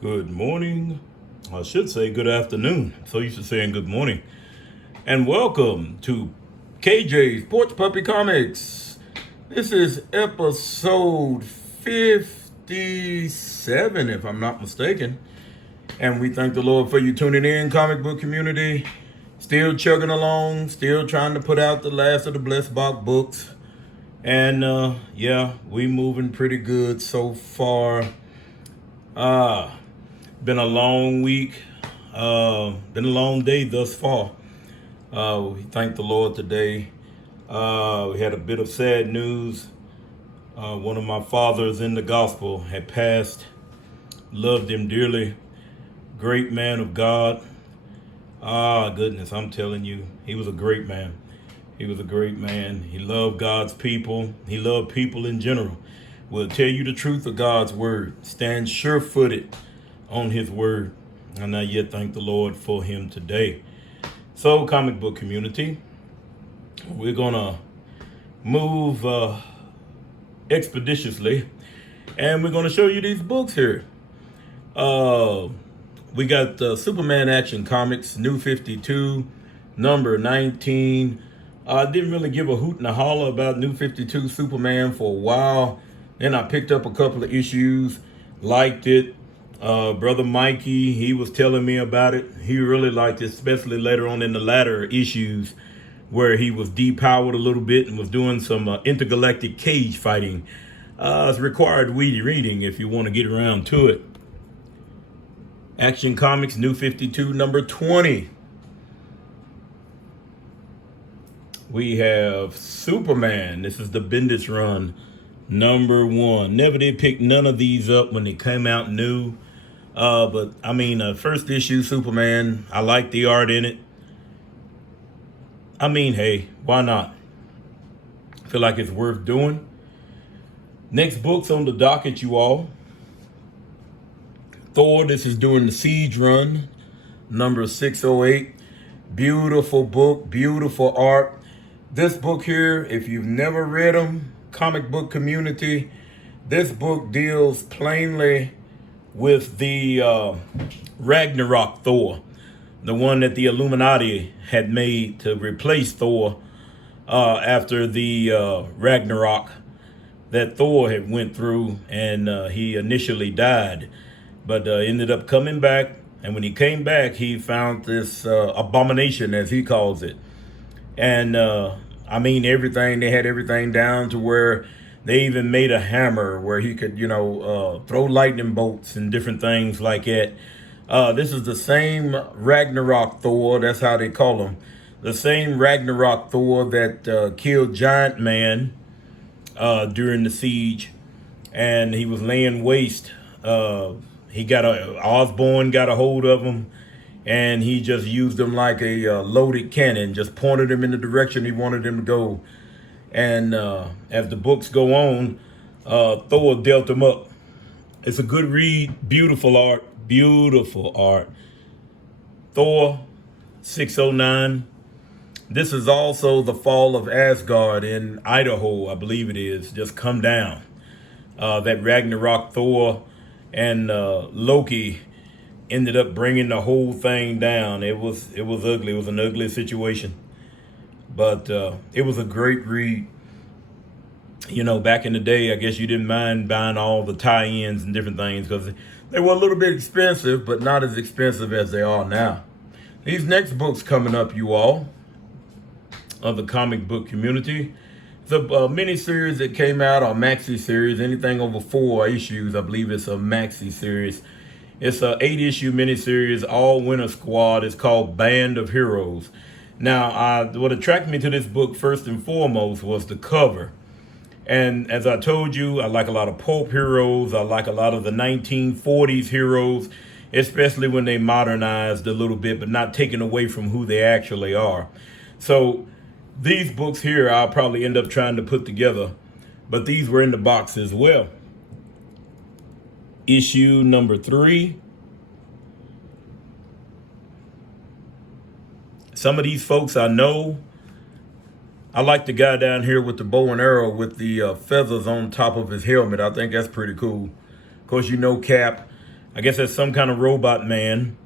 Good morning. I should say good afternoon. So used to saying good morning. And welcome to KJ's Porch Puppy Comics. This is episode 57, if I'm not mistaken. And we thank the Lord for you tuning in, comic book community. Still chugging along, still trying to put out the last of the Blessed Box books. And yeah, we moving pretty good so far. Been a long week. Been a long day thus far. We thank the Lord today. We had a bit of sad news. One of my fathers in the gospel had passed. Loved him dearly. Great man of God. Goodness, I'm telling you, he was a great man. He was a great man. He loved God's people. He loved people in general. Will tell you the truth of God's word. Stand sure-footed on his word. And I yet thank the Lord for him today. So, comic book community, we're going to move expeditiously. And we're going to show you these books here. We got Superman Action Comics, New 52, number 19. I didn't really give a hoot and a holler about New 52 Superman for a while. Then I picked up a couple of issues, liked it. Brother Mikey, he was telling me about it. He really liked it, especially later on in the latter issues where he was depowered a little bit and was doing some intergalactic cage fighting. It's required weedy reading if you want to get around to it. Action Comics, New 52, number 20. We have Superman. This is the Bendis run, number 1. Never did pick none of these up when they came out new. But I mean, first issue Superman, I like the art in it. I mean, hey, why not? I feel like it's worth doing. Next book's on the docket, you all. Thor, this is during the Siege run, number 608. Beautiful book, beautiful art. This book here, if you've never read them, comic book community, this book deals plainly with the Ragnarok Thor, the one that the Illuminati had made to replace Thor after the Ragnarok that Thor had went through, and he initially died, but ended up coming back. And when he came back, he found this abomination, as he calls it. And I mean, everything, they had everything down to where they even made a hammer where he could, throw lightning bolts and different things like that. This is the same Ragnarok Thor, that's how they call him. The same Ragnarok Thor that killed Giant Man during the siege. And he was laying waste. Osborn got a hold of him. And he just used him like a loaded cannon, just pointed him in the direction he wanted him to go. And as the books go on, Thor dealt him up. It's a good read, beautiful art, beautiful art. Thor, 609. This is also the fall of Asgard in Idaho, I believe it is, just come down. That Ragnarok Thor and Loki ended up bringing the whole thing down. It was ugly. It was an ugly situation. But it was a great read. Back in the day, I guess you didn't mind buying all the tie-ins and different things because they were a little bit expensive, but not as expensive as they are now. These next books coming up, you all, of the comic book community. It's a mini-series that came out, or maxi series, anything over 4 issues. I believe it's a maxi series. It's a 8-issue miniseries, All Winter Squad. It's called Band of Heroes. Now, what attracted me to this book first and foremost was the cover. And as I told you, I like a lot of pulp heroes. I like a lot of the 1940s heroes, especially when they modernized a little bit, but not taken away from who they actually are. So these books here, I'll probably end up trying to put together, but these were in the box as well. Issue number 3. Some of these folks I know. I like the guy down here with the bow and arrow with the feathers on top of his helmet. I think that's pretty cool. Of course, Cap. I guess that's some kind of robot man.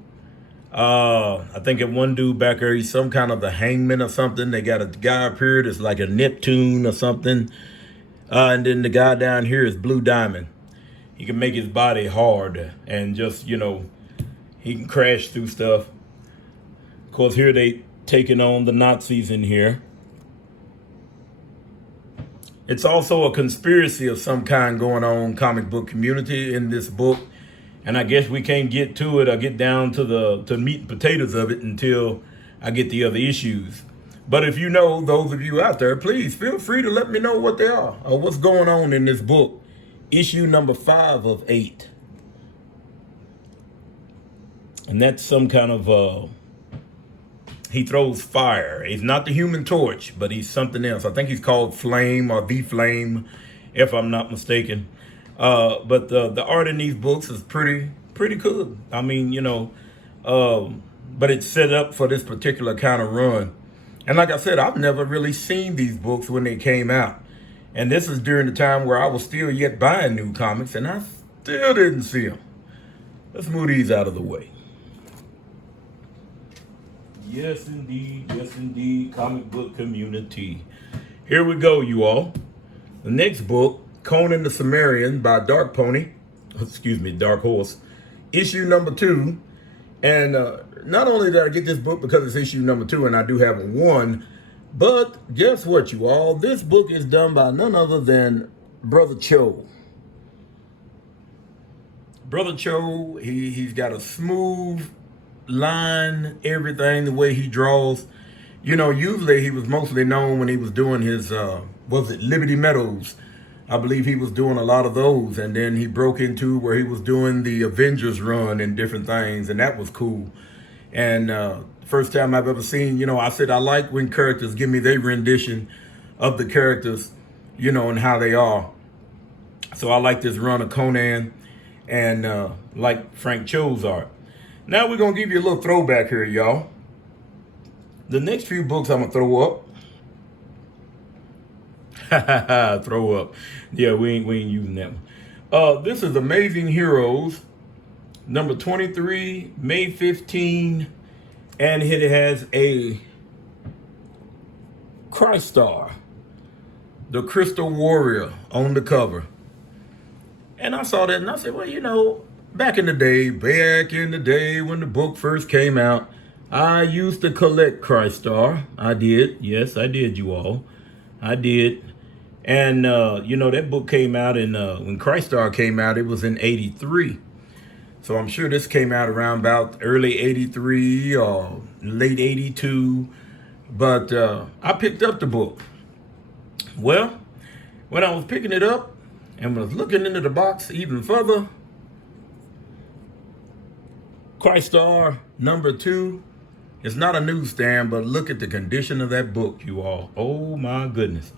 I think that one dude back there, he's some kind of the hangman or something. They got a guy up here that's like a Neptune or something. And then the guy down here is Blue Diamond. He can make his body hard and just, he can crash through stuff. Of course, here they taking on the Nazis in here. It's also a conspiracy of some kind going on, comic book community, in this book. And I guess we can't get to it or get down to the meat and potatoes of it until I get the other issues. But if you know, those of you out there, please feel free to let me know what they are or what's going on in this book. Issue number 5 of 8. And that's some kind of, he throws fire. He's not the Human Torch, but he's something else. I think he's called Flame or The Flame, if I'm not mistaken. But the art in these books is pretty good. I mean, but it's set up for this particular kind of run. And like I said, I've never really seen these books when they came out. And this is during the time where I was still yet buying new comics, and I still didn't see them. Let's move these out of the way. Yes, indeed, comic book community. Here we go, you all. The next book, Conan the Cimmerian by Dark Horse, issue number 2. And not only did I get this book because it's issue number 2 and I do have a 1, but guess what, you all? This book is done by none other than Brother Cho. Brother Cho, he's got a smooth line, everything, the way he draws. Usually he was mostly known when he was doing his, Liberty Meadows. I believe he was doing a lot of those. And then he broke into where he was doing the Avengers run and different things. And that was cool. And first time I've ever seen, I said I like when characters give me their rendition of the characters, and how they are. So I like this run of Conan and like Frank Cho's art. Now we're going to give you a little throwback here, y'all. The next few books I'm going to throw up. Throw up. Yeah, we ain't using that one. This is Amazing Heroes, number 23, May 15. And it has a Crystar, the Crystal Warrior, on the cover. And I saw that and I said, well, back in the day when the book first came out, I used to collect Crystar. I did. Yes, I did, you all. I did. And, that book came out when Crystar came out, it was in 83. So I'm sure this came out around about early 83 or late 82. But I picked up the book. Well, when I was picking it up and was looking into the box even further, Crystar number 2. It's not a newsstand, but look at the condition of that book, you all. Oh, my goodness.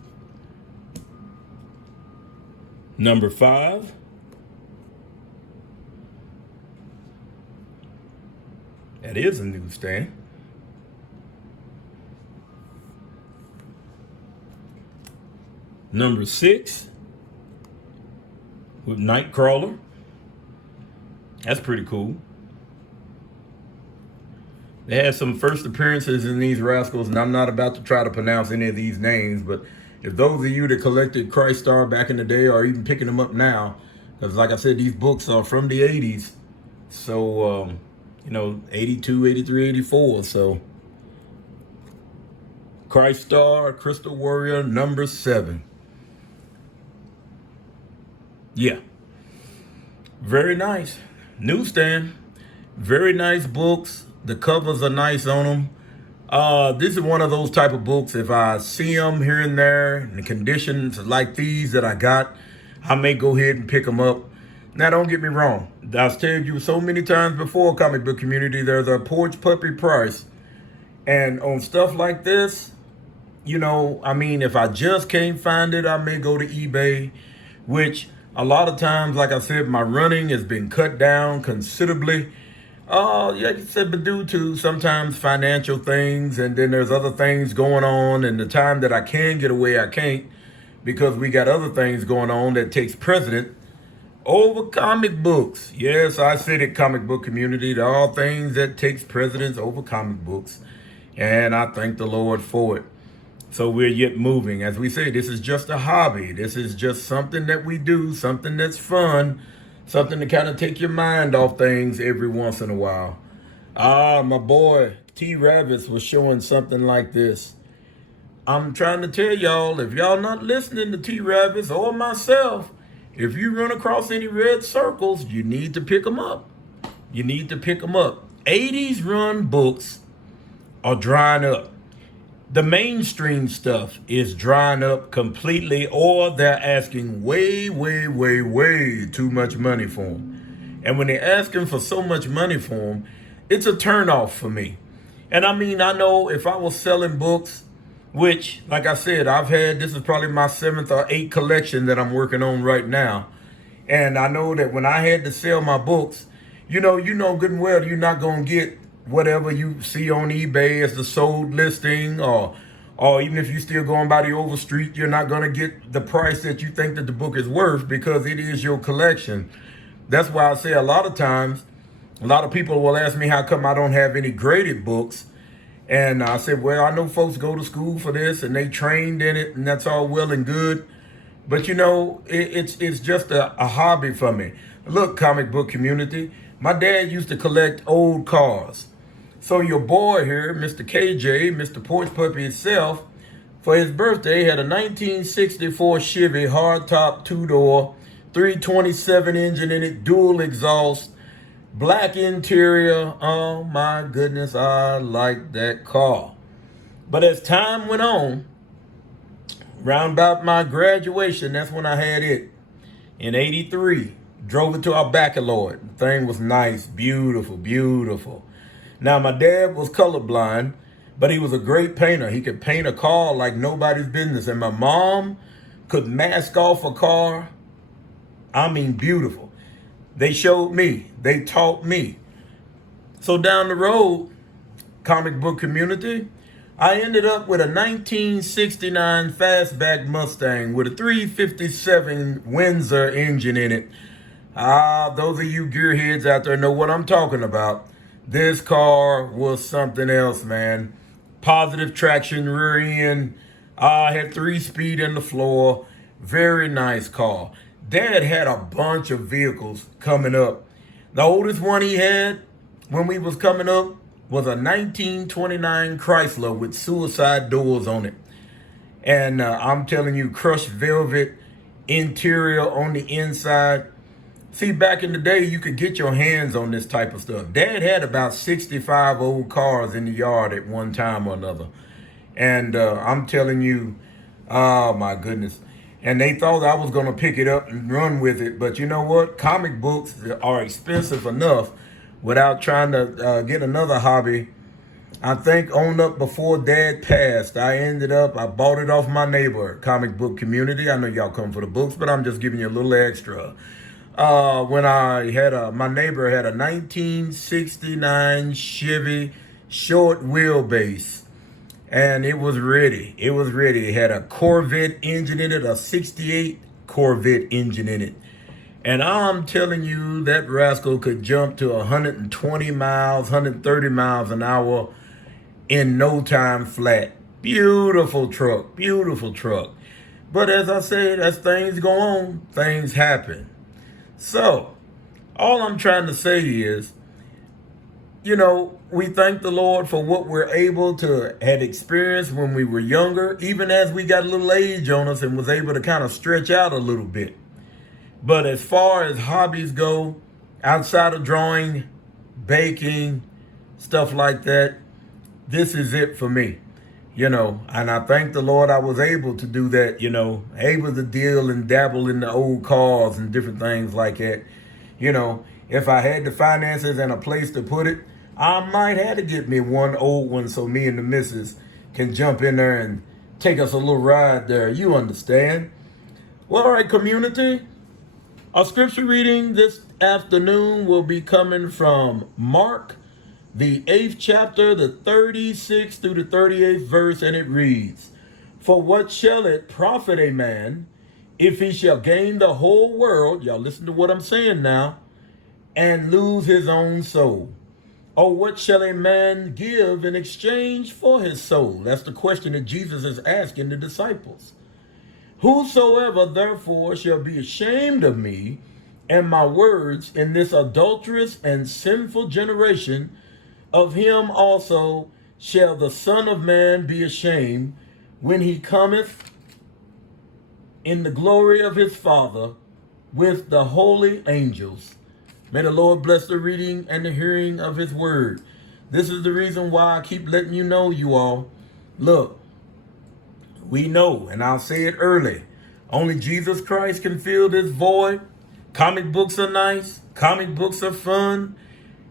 Number 5. That is a newsstand. Number 6. With Nightcrawler. That's pretty cool. They had some first appearances in these rascals, and I'm not about to try to pronounce any of these names, but if those of you that collected Crystar back in the day are even picking them up now, because like I said, these books are from the 80s, so, 82, 83, 84, so Crystar, Crystal Warrior, number 7. Yeah. Very nice. Newsstand. Very nice books. The covers are nice on them. This is one of those type of books. If I see them here and there in the conditions like these that I got, I may go ahead and pick them up. Now, don't get me wrong. I've told you so many times before, comic book community, there's a porch puppy price. And on stuff like this, if I just can't find it, I may go to eBay, which a lot of times, like I said, my running has been cut down considerably. Like I said, but due to sometimes financial things, and then there's other things going on, and the time that I can get away, I can't, because we got other things going on that takes precedent over comic books. Yes, I said it, comic book community. There are things that takes precedence over comic books. And I thank the Lord for it. So we're yet moving. As we say, this is just a hobby. This is just something that we do, something that's fun, something to kind of take your mind off things every once in a while. My boy T. Ravis was showing something like this. I'm trying to tell y'all, if y'all not listening to T. Ravis or myself, if you run across any red circles, you need to pick them up. You need to pick them up. 80s run books are drying up. The mainstream stuff is drying up completely, or they're asking way, way, way, way too much money for them. And when they're asking for so much money for them, it's a turnoff for me. And I mean, I know if I was selling books, which, like I said, this is probably my 7th or 8th collection that I'm working on right now. And I know that when I had to sell my books, you know good and well you're not going to get whatever you see on eBay as the sold listing, or even if you're still going by the overstreet, you're not going to get the price that you think that the book is worth, because it is your collection. That's why I say a lot of times, a lot of people will ask me how come I don't have any graded books. And I said, well, I know folks go to school for this and they trained in it, and that's all well and good. But it's just a hobby for me. Look, comic book community, my dad used to collect old cars. So your boy here, Mr. KJ, Mr. Porch Puppy himself, for his birthday had a 1964 Chevy hardtop 2-door, 327 engine in it, dual exhaust, black interior. Oh my goodness, I like that car. But as time went on, round about my graduation, that's when I had it. In 83, drove it to our baccalaureate. The thing was nice, beautiful, beautiful. Now, my dad was colorblind, but he was a great painter. He could paint a car like nobody's business. And my mom could mask off a car. I mean, beautiful. They showed me. They taught me. So down the road, comic book community, I ended up with a 1969 fastback Mustang with a 357 Windsor engine in it. Those of you gearheads out there know what I'm talking about. This car was something else, man. Positive traction rear end. I had 3-speed in the floor. Very nice car. Dad had a bunch of vehicles coming up. The oldest one he had when we was coming up was a 1929 Chrysler with suicide doors on it. And I'm telling you, crushed velvet interior on the inside. See, back in the day, you could get your hands on this type of stuff. Dad had about 65 old cars in the yard at one time or another. And I'm telling you, oh my goodness. And they thought I was going to pick it up and run with it. But you know what? Comic books are expensive enough without trying to get another hobby. I think on up before Dad passed, I bought it off my neighbor, comic book community. I know y'all come for the books, but I'm just giving you a little extra. When my neighbor had a 1969 Chevy short wheelbase, and it was ready. It was ready. It had a Corvette engine in it, a 68 Corvette engine in it. And I'm telling you, that rascal could jump to 120 miles, 130 miles an hour in no time flat. Beautiful truck, beautiful truck. But as I said, as things go on, things happen. So, all I'm trying to say is, we thank the Lord for what we're able to had experienced when we were younger, even as we got a little age on us and was able to kind of stretch out a little bit. But as far as hobbies go, outside of drawing, baking, stuff like that, this is it for me. And I thank the Lord I was able to do that, able to deal and dabble in the old cars and different things like that. If I had the finances and a place to put it, I might have to get me one old one so me and the missus can jump in there and take us a little ride there. You understand? Well, all right, community. Our scripture reading this afternoon will be coming from Mark, the 8th chapter, the 36th through the 38th verse, and it reads, "For what shall it profit a man if he shall gain the whole world, y'all listen to what I'm saying now, and lose his own soul? Or what shall a man give in exchange for his soul? That's the question that Jesus is asking the disciples. Whosoever therefore shall be ashamed of me and my words in this adulterous and sinful generation, of him also shall the Son of Man be ashamed when he cometh in the glory of his Father with the holy angels. May the Lord bless the reading and the hearing of his word. This is the reason why I keep letting you know, you all. Look, we know, and I'll say it early, only Jesus Christ can fill this void. Comic books are nice. Comic books are fun.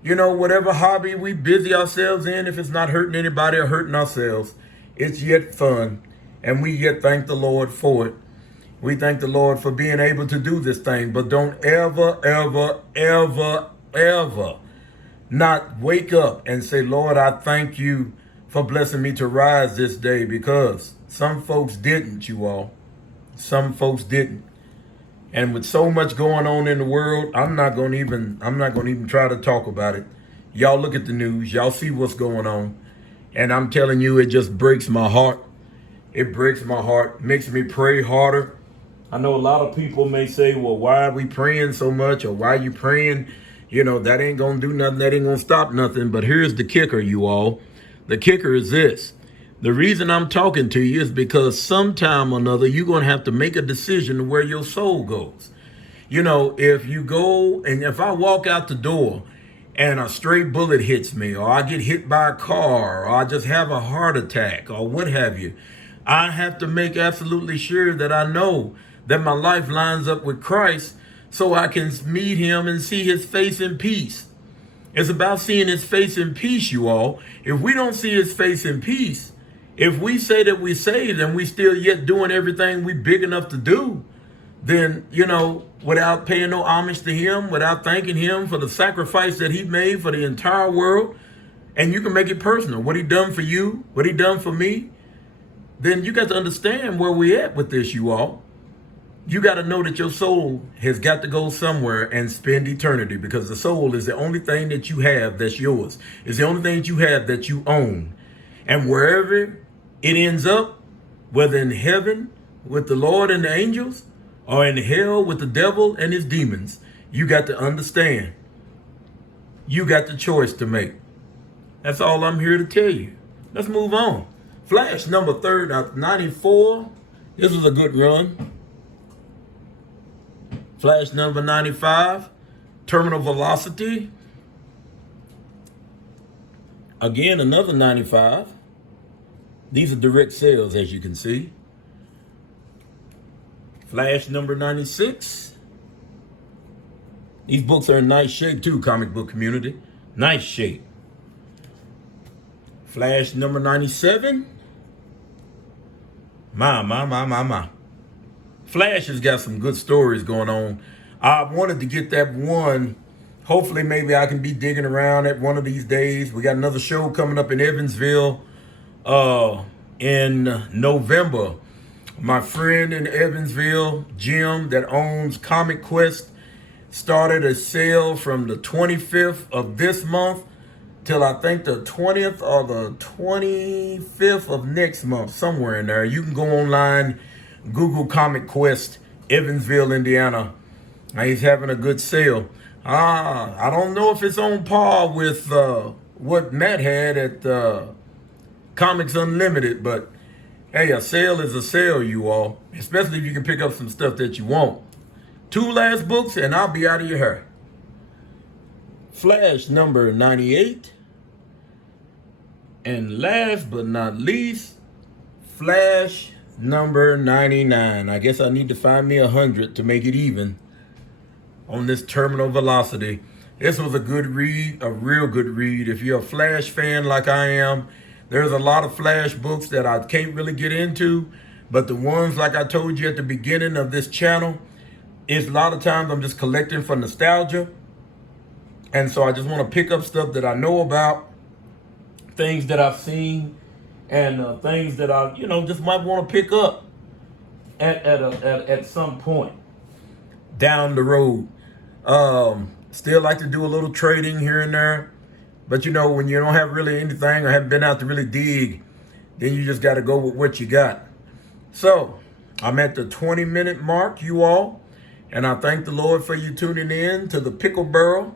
You know, whatever hobby we busy ourselves in, if it's not hurting anybody or hurting ourselves, it's yet fun. And we yet thank the Lord for it. We thank the Lord for being able to do this thing. But don't ever, ever, ever, ever not wake up and say, Lord, I thank you for blessing me to rise this day, because some folks didn't, you all. Some folks didn't. And with so much going on in the world, I'm not going to even try to talk about it. Y'all look at the news. Y'all see what's going on. And I'm telling you, it just breaks my heart. It breaks my heart. Makes me pray harder. I know a lot of people may say, well, why are we praying so much? Or why are you praying? You know, that ain't going to do nothing. That ain't going to stop nothing. But here's the kicker, you all. The kicker is this. The reason I'm talking to you is because sometime or another, you're going to have to make a decision where your soul goes. You know, if you go and if I walk out the door and a stray bullet hits me, or I get hit by a car, or I just have a heart attack, or what have you, I have to make absolutely sure that I know that my life lines up with Christ so I can meet him and see his face in peace. It's about seeing his face in peace, you all. If we don't see his face in peace, if we say that we saved and we still yet doing everything we big enough to do, then, you know, without paying no homage to him, without thanking him for the sacrifice that he made for the entire world, and you can make it personal, what he done for you, what he done for me, then you got to understand where we at with this, you all. You got to know that your soul has got to go somewhere and spend eternity, because the soul is the only thing that you have that's yours. It's the only thing that you have that you own. And wherever it ends up, whether in heaven with the Lord and the angels, or in hell with the devil and his demons, you got to understand. You got the choice to make. That's all I'm here to tell you. Let's move on. Flash number 94. This was a good run. Flash number 95. Terminal velocity. Again, another 95. These are direct sales, as you can see. Flash number 96. These books are in nice shape too, comic book community. Nice shape. Flash number 97. My. Flash has got some good stories going on. I wanted to get that one. Hopefully, maybe I can be digging around at one of these days. We got another show coming up in Evansville in November. My friend in Evansville, Jim, that owns Comic Quest, started a sale from the 25th of this month till I think the 20th or the 25th of next month, somewhere in there. You can go online, Google Comic Quest, Evansville, Indiana. He's having a good sale. I don't know if it's on par with what Matt had at Comics Unlimited, but hey, a sale is a sale, you all. Especially if you can pick up some stuff that you want. 2 last books and I'll be out of your hair. Flash number 98. And last but not least, Flash number 99. I guess I need to find me 100 to make it even on this terminal velocity. This was a good read, a real good read. If you're a Flash fan like I am, there's a lot of Flash books that I can't really get into, but the ones like I told you at the beginning of this channel, is a lot of times I'm just collecting for nostalgia. And so I just want to pick up stuff that I know about, things that I've seen, and things that I, just might want to pick up. at some point down the road. Still like to do a little trading here and there. But you know, when you don't have really anything or haven't been out to really dig, then you just got to go with what you got. So I'm at the 20-minute mark, you all. And I thank the Lord for you tuning in to the Pickle Barrel.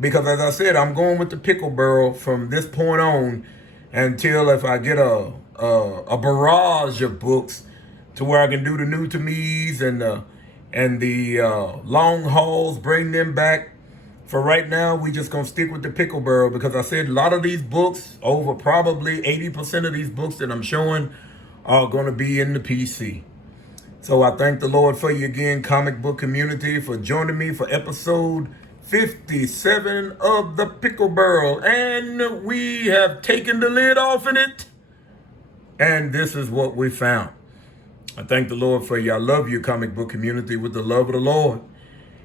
Because as I said, I'm going with the Pickle Barrel from this point on until if I get a barrage of books to where I can do the new to me's and the long hauls, bring them back. For right now, we just gonna stick with the Pickle Barrel because I said a lot of these books, over probably 80% of these books that I'm showing are gonna be in the PC. So I thank the Lord for you again, comic book community, for joining me for episode 57 of the Pickle Barrel. And we have taken the lid off in it. And this is what we found. I thank the Lord for you. I love you, comic book community, with the love of the Lord.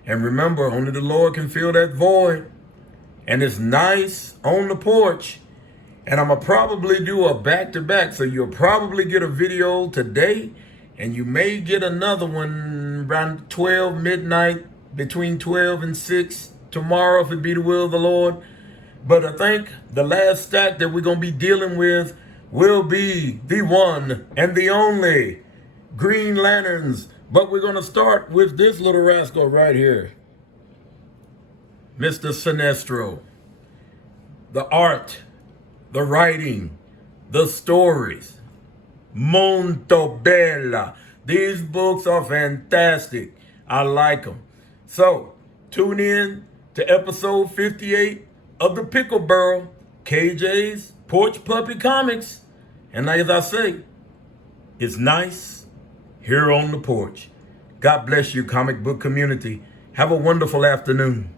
And remember, only the Lord can fill that void. And it's nice on the porch. And I'm going to probably do a back-to-back. So you'll probably get a video today. And you may get another one around 12 midnight, between 12 and 6 tomorrow, if it be the will of the Lord. But I think the last stack that we're going to be dealing with will be the one and the only Green Lanterns. But we're going to start with this little rascal right here. Mr. Sinestro. The art, the writing, the stories. Montobella. These books are fantastic. I like them. So, tune in to episode 58 of the Pickle Barrel, KJ's Porch Puppy Comics. And as I say, it's nice here on the porch. God bless you, comic book community. Have a wonderful afternoon.